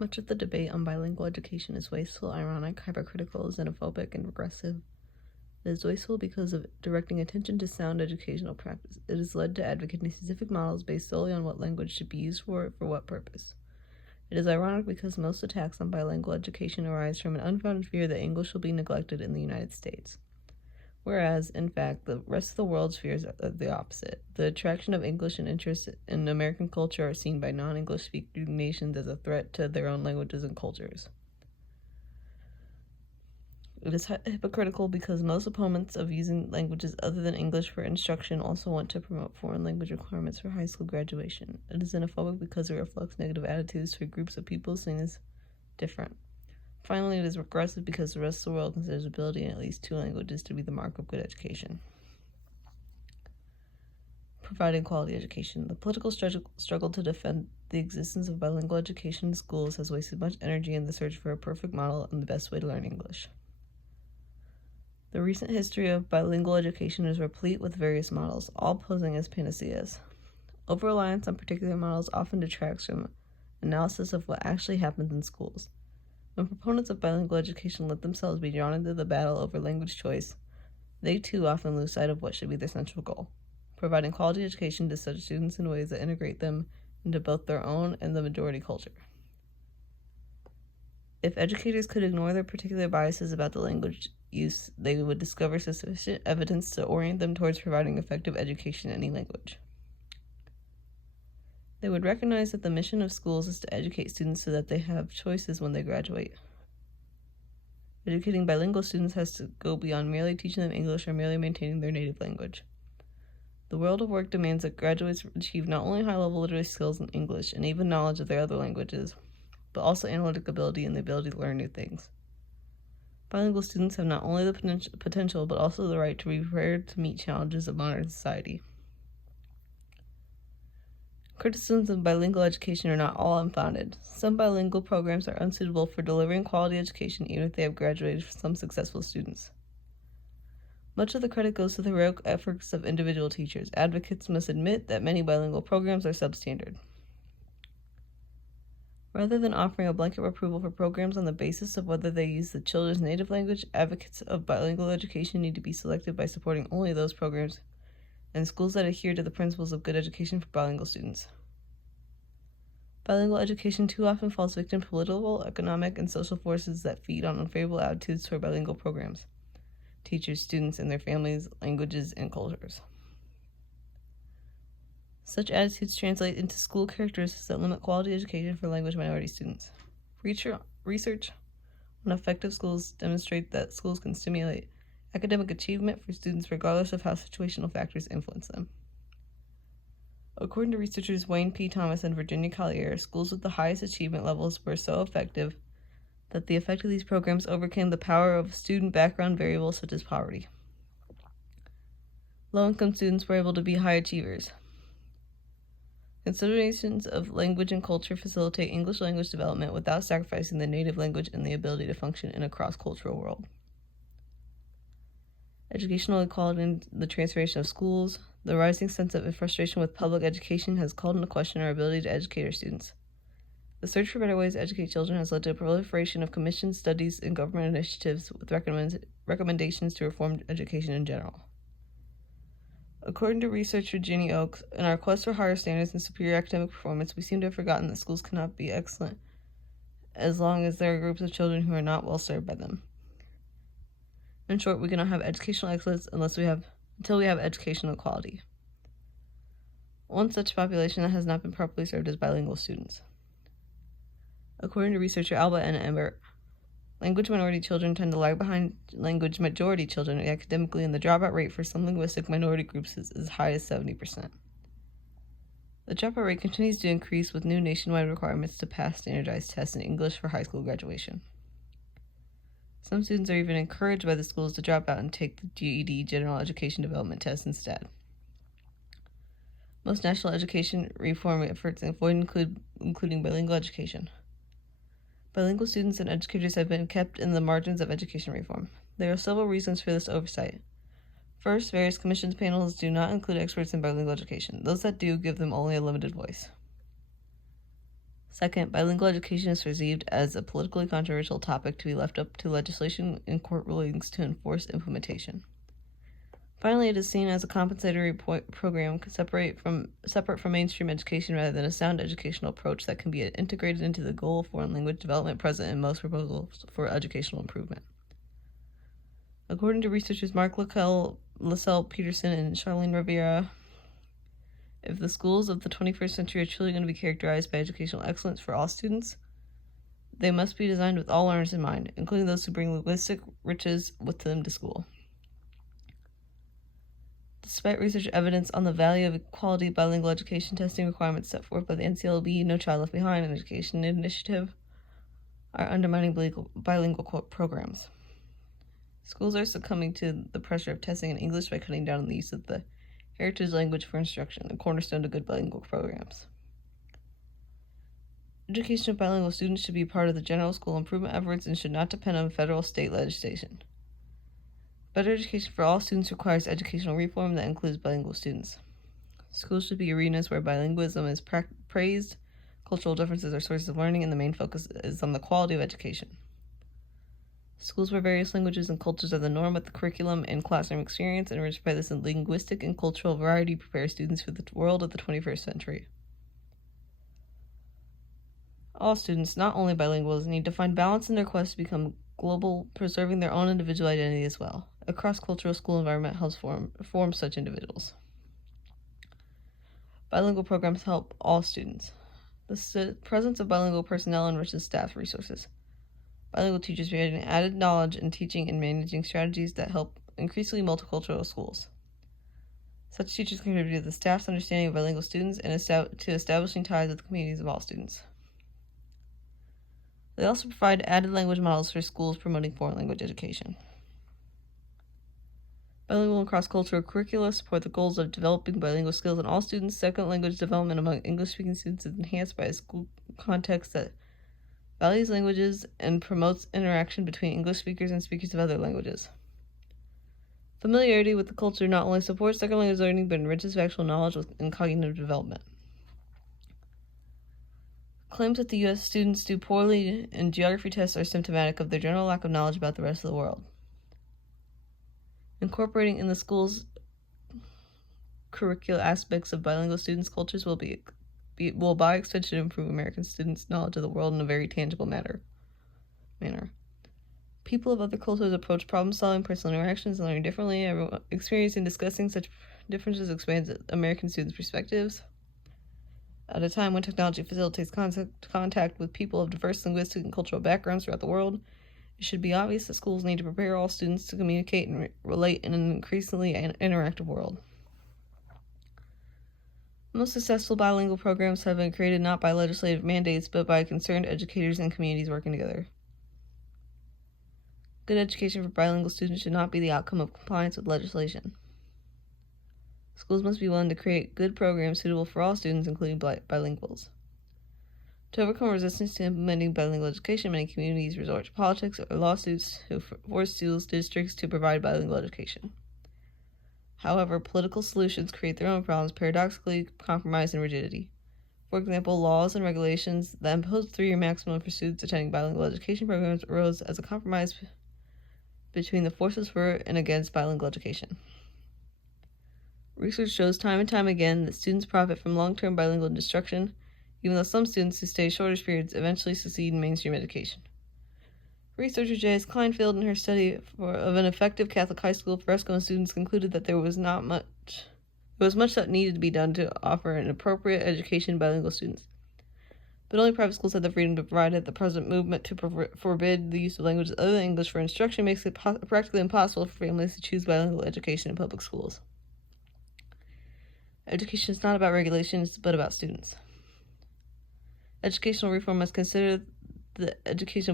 Much of the debate on bilingual education is wasteful, ironic, hypercritical, xenophobic, and regressive. It is wasteful because of directing attention to sound educational practice. It has led to advocating specific models based solely on what language should be used for what purpose. It is ironic because most attacks on bilingual education arise from an unfounded fear that English will be neglected in the United States. Whereas, in fact, the rest of the world's fears are the opposite. The attraction of English and interest in American culture are seen by non-English speaking nations as a threat to their own languages and cultures. It is hypocritical because most opponents of using languages other than English for instruction also want to promote foreign language requirements for high school graduation. It is xenophobic because it reflects negative attitudes toward groups of people seen as different. Finally, it is regressive because the rest of the world considers ability in at least 2 languages to be the mark of good education. Providing quality education. The political struggle to defend the existence of bilingual education in schools has wasted much energy in the search for a perfect model and the best way to learn English. The recent history of bilingual education is replete with various models, all posing as panaceas. Over-reliance on particular models often detracts from analysis of what actually happens in schools. When proponents of bilingual education let themselves be drawn into the battle over language choice, they too often lose sight of what should be their central goal: providing quality education to such students in ways that integrate them into both their own and the majority culture. If educators could ignore their particular biases about the language use, they would discover sufficient evidence to orient them towards providing effective education in any language. They would recognize that the mission of schools is to educate students so that they have choices when they graduate. Educating bilingual students has to go beyond merely teaching them English or merely maintaining their native language. The world of work demands that graduates achieve not only high-level literacy skills in English and even knowledge of their other languages, but also analytic ability and the ability to learn new things. Bilingual students have not only the potential, but also the right to be prepared to meet challenges of modern society. Criticisms of bilingual education are not all unfounded. Some bilingual programs are unsuitable for delivering quality education even if they have graduated from some successful students. Much of the credit goes to the heroic efforts of individual teachers. Advocates must admit that many bilingual programs are substandard. Rather than offering a blanket approval for programs on the basis of whether they use the children's native language, advocates of bilingual education need to be selected by supporting only those programs and schools that adhere to the principles of good education for bilingual students. Bilingual education too often falls victim to political, economic, and social forces that feed on unfavorable attitudes toward bilingual programs, teachers, students, and their families, languages, and cultures. Such attitudes translate into school characteristics that limit quality education for language minority students. Research on effective schools demonstrate that schools can stimulate academic achievement for students regardless of how situational factors influence them. According to researchers Wayne P. Thomas and Virginia Collier, schools with the highest achievement levels were so effective that the effect of these programs overcame the power of student background variables such as poverty. Low-income students were able to be high achievers. Considerations of language and culture facilitate English language development without sacrificing the native language and the ability to function in a cross-cultural world. Educational equality and the transformation of schools. The rising sense of frustration with public education has called into question our ability to educate our students. The search for better ways to educate children has led to a proliferation of commissioned studies and government initiatives with recommendations to reform education in general. According to researcher Ginny Oakes, in our quest for higher standards and superior academic performance, we seem to have forgotten that schools cannot be excellent as long as there are groups of children who are not well served by them. In short, we cannot have educational excellence until we have educational equality. One such population that has not been properly served is bilingual students. According to researcher Alba and Ember, language minority children tend to lag behind language majority children academically, and the dropout rate for some linguistic minority groups is as high as 70%. The dropout rate continues to increase with new nationwide requirements to pass standardized tests in English for high school graduation. Some students are even encouraged by the schools to drop out and take the GED General Education Development Test instead. Most national education reform efforts including bilingual education. Bilingual students and educators have been kept in the margins of education reform. There are several reasons for this oversight. First, various commissions panels do not include experts in bilingual education. Those that do give them only a limited voice. Second, bilingual education is perceived as a politically controversial topic to be left up to legislation and court rulings to enforce implementation. Finally, it is seen as a compensatory program separate from mainstream education rather than a sound educational approach that can be integrated into the goal of foreign language development present in most proposals for educational improvement. According to researchers Mark Lascelles Peterson and Charlene Rivera, if the schools of the 21st century are truly going to be characterized by educational excellence for all students, they must be designed with all learners in mind, including those who bring linguistic riches with them to school. Despite research evidence on the value of quality bilingual education, testing requirements set forth by the NCLB, No Child Left Behind, and Education Initiative are undermining bilingual programs. Schools are succumbing to the pressure of testing in English by cutting down on the use of the heritage language for instruction, the cornerstone to good bilingual programs. Education of bilingual students should be part of the general school improvement efforts and should not depend on federal state legislation. Better education for all students requires educational reform that includes bilingual students. Schools should be arenas where bilingualism is praised, cultural differences are sources of learning, and the main focus is on the quality of education. Schools where various languages and cultures are the norm with the curriculum and classroom experience, enriched by this linguistic and cultural variety, prepare students for the world of the 21st century. All students, not only bilinguals, need to find balance in their quest to become global, preserving their own individual identity as well. A cross-cultural school environment helps form such individuals. Bilingual programs help all students. The presence of bilingual personnel enriches staff resources. Bilingual teachers provide added knowledge in teaching and managing strategies that help increasingly multicultural schools. Such teachers contribute to the staff's understanding of bilingual students and to establishing ties with the communities of all students. They also provide added language models for schools promoting foreign language education. Bilingual and cross-cultural curricula support the goals of developing bilingual skills in all students. Second language development among English-speaking students is enhanced by a school context that values languages and promotes interaction between English speakers and speakers of other languages. Familiarity with the culture not only supports second language learning, but enriches factual knowledge and cognitive development. Claims that the U.S. students do poorly in geography tests are symptomatic of their general lack of knowledge about the rest of the world. Incorporating in the school's curricula aspects of bilingual students' cultures will by extension improve American students' knowledge of the world in a very tangible manner. People of other cultures approach problem-solving, personal interactions, and learning differently. Experiencing and discussing such differences expands American students' perspectives. At a time when technology facilitates contact with people of diverse linguistic and cultural backgrounds throughout the world, it should be obvious that schools need to prepare all students to communicate and relate in an increasingly interactive world. Most successful bilingual programs have been created not by legislative mandates, but by concerned educators and communities working together. Good education for bilingual students should not be the outcome of compliance with legislation. Schools must be willing to create good programs suitable for all students, including bilinguals. To overcome resistance to implementing bilingual education, many communities resort to politics or lawsuits to force school districts to provide bilingual education. However, political solutions create their own problems, paradoxically compromise and rigidity. For example, laws and regulations that impose 3-year maximum for students attending bilingual education programs arose as a compromise between the forces for and against bilingual education. Research shows time and time again that students profit from long-term bilingual instruction, even though some students who stay shorter periods eventually succeed in mainstream education. Researcher J.S. Kleinfeld, in her study of an effective Catholic high school for Eskimo students, concluded that there was much that needed to be done to offer an appropriate education to bilingual students. But only private schools have the freedom to provide it. The present movement to forbid the use of languages other than English for instruction makes it practically impossible for families to choose bilingual education in public schools. Education is not about regulations, but about students. Educational reform must consider the education of